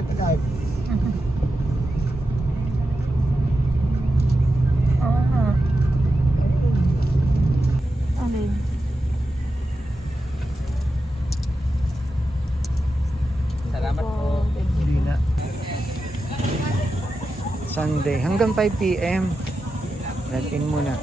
Get alive. Oo nga. Alin? Salamat po. Hindi na. Sunday. Hanggang 5 p.m. Natin muna.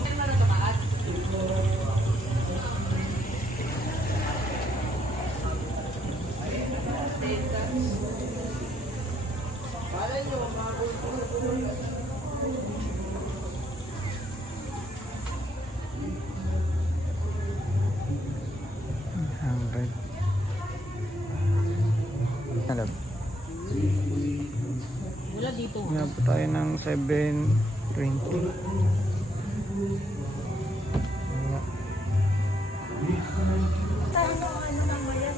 Hanap. Wala dito. Hanap po tayo ng 7:20.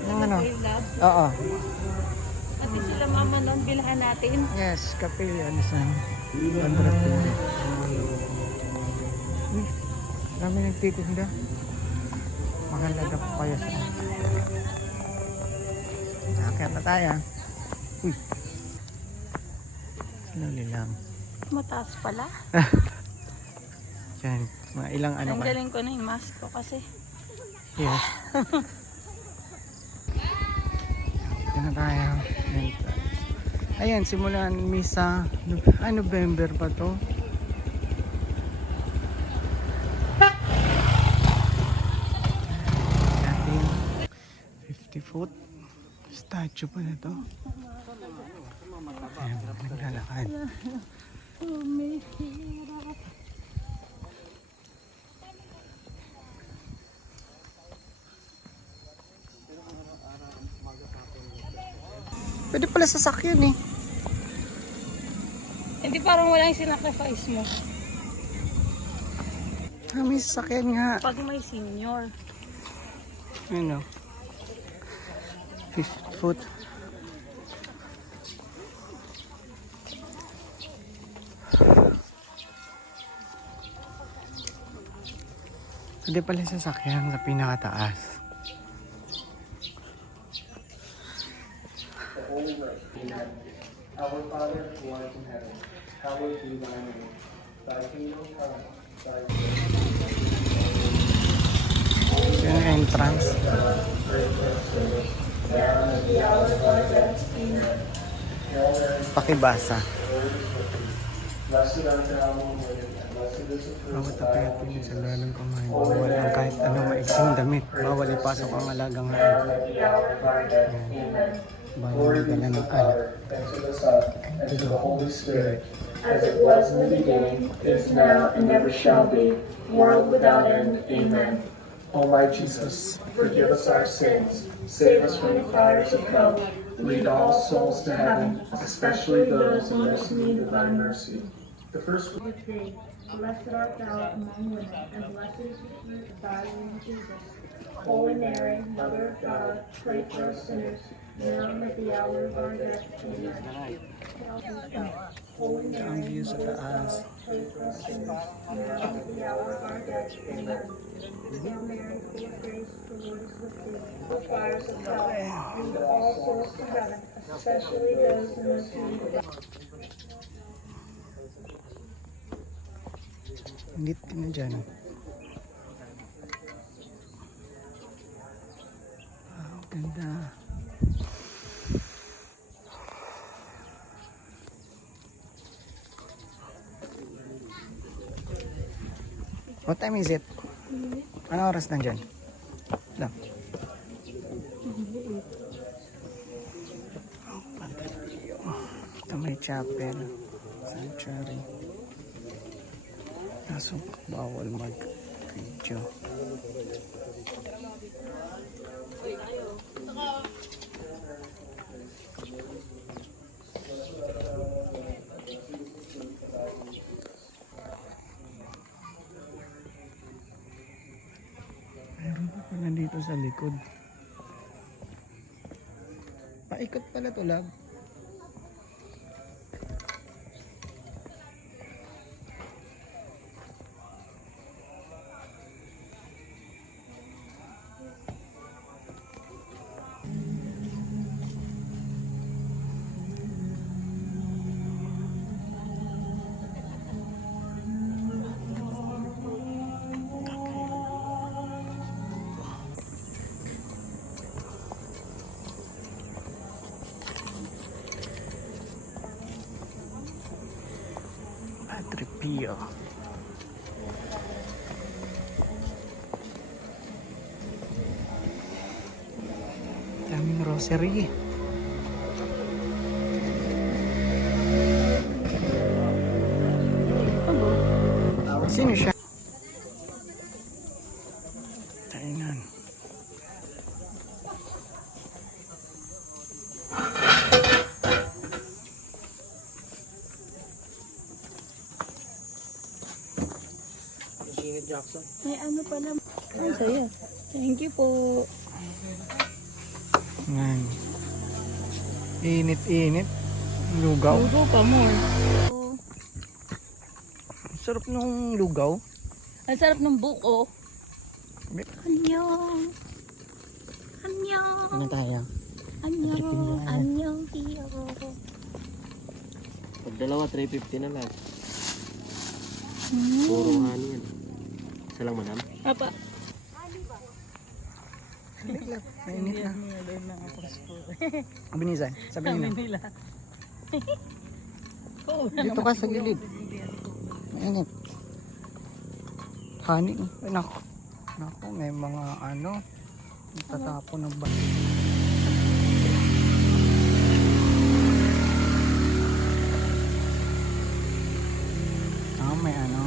Yung ano? Oo. Pati sila mama noon, bilhan natin. Yes, kape. Alisan. Pandrapili. Uy, dami nagtitinda. Mahalaga pa kayo sa... Nakakaya na tayo. Uy. Slowly lang. Mataas pala. Yan. Mga ilang ano ka. Tanggalin ko na yung mask ko kasi. Yes. Ito na tayo. Ayan, simulan misa. November pa to. Natin 50-foot statue pa na to. Ayan, naglalakad. Pwede pala sasakyan eh. Hindi parang walang sinacrifice mo. Ah, may sasakyan nga. Pag may senior. Ano? 50-foot. Pwede pala sasakyan sa pinakataas. Our Father who art in heaven, hallowed be thy name. Thy kingdom come, thy Yung entrance. Pakibasa. blessed art thou among women, and blessed is the fruit Bawat of thy apayat womb, din sa Jesus. lalang kamay. Bawal ang kahit anong maiksing damit. Bawal ipasok ang alagang hain. At the hour of our death. Amen. Bawal Glory be magdala to ng the alak. Father, and to the Son, and to the Holy Spirit, as it was in the beginning, is now, and never shall be, world without end. Amen. O my Jesus, forgive us our sins, save us from the fires of hell, lead all souls to heaven, especially those in most need of thy mercy. The first Blessed art thou among women, and blessed is the fruit of thy womb, Jesus. Holy Mary, Mother of God, pray for us sinners, now and at the hour of our death. Amen. Holy Ang Mary, view sa Mother of taas. God, pray for us sinners, now and at the hour of our death. Amen. Hail Mary, full of grace, the Lord is with thee. The fires of hell, lead all souls to heaven, especially those in most need of Hindi na dyan. Wow, ganda. What time is it? Ano oras na dyan? Lang. Oh, Pantalillo. Ito may chapel. Sanctuary. Kaso bawal mag-video. Meron pa pala dito sa likod. Paikot pala to, lab. Pio. Daming rosary. Sino siya? Tainan. Jackson. May ano pa naman. Ang saya. Thank you po. Yan. Init-init. Lugaw. Lugo pa mo. Sarap nung lugaw. Ang sarap ng buko. Be- Annyeong. Annyeong. Ano tayo? Annyeong. Annyeong. Pio. Pag dalawa, 350 na lang. Puro honey yan. Isa lang madam. Apa. Mainit na. Sabi ni Zay. Sabi niyo. Nila. Dito ka sa gilid. Mainit. Honey. Ay, naku. Naku, may mga ano. Tatapon ng ba. Ah, may ano.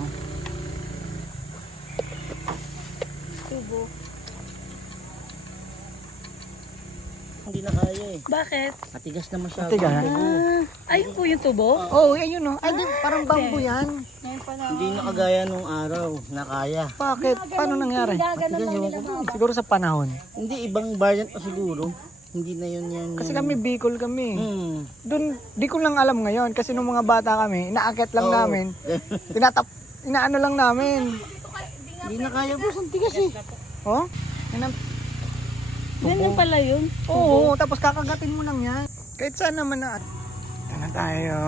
Tubo. Hindi na kaya eh. Bakit? Matigas na masyado. Matigas? Ayun po yung tubo. Oh, ayun oh. Ay, di, parang bamboo yan. Ngayon pa na. Hindi na kagaya nung araw na kaya. Bakit? Paano nangyari? Matigas yung Siguro sa panahon. Hindi, ibang variant pa siguro. Hindi na yun yan. Kasi kami Bicol kami. Hmm. Doon, di ko lang alam ngayon kasi nung mga bata kami, inaakit lang Oo. namin. Inaano lang namin. Hindi na kaya bro, ang tigas eh. Oh? Ganyan pala yun. Oo, tapos kakagatin mo lang yan. Kahit saan naman na. Ito na tayo.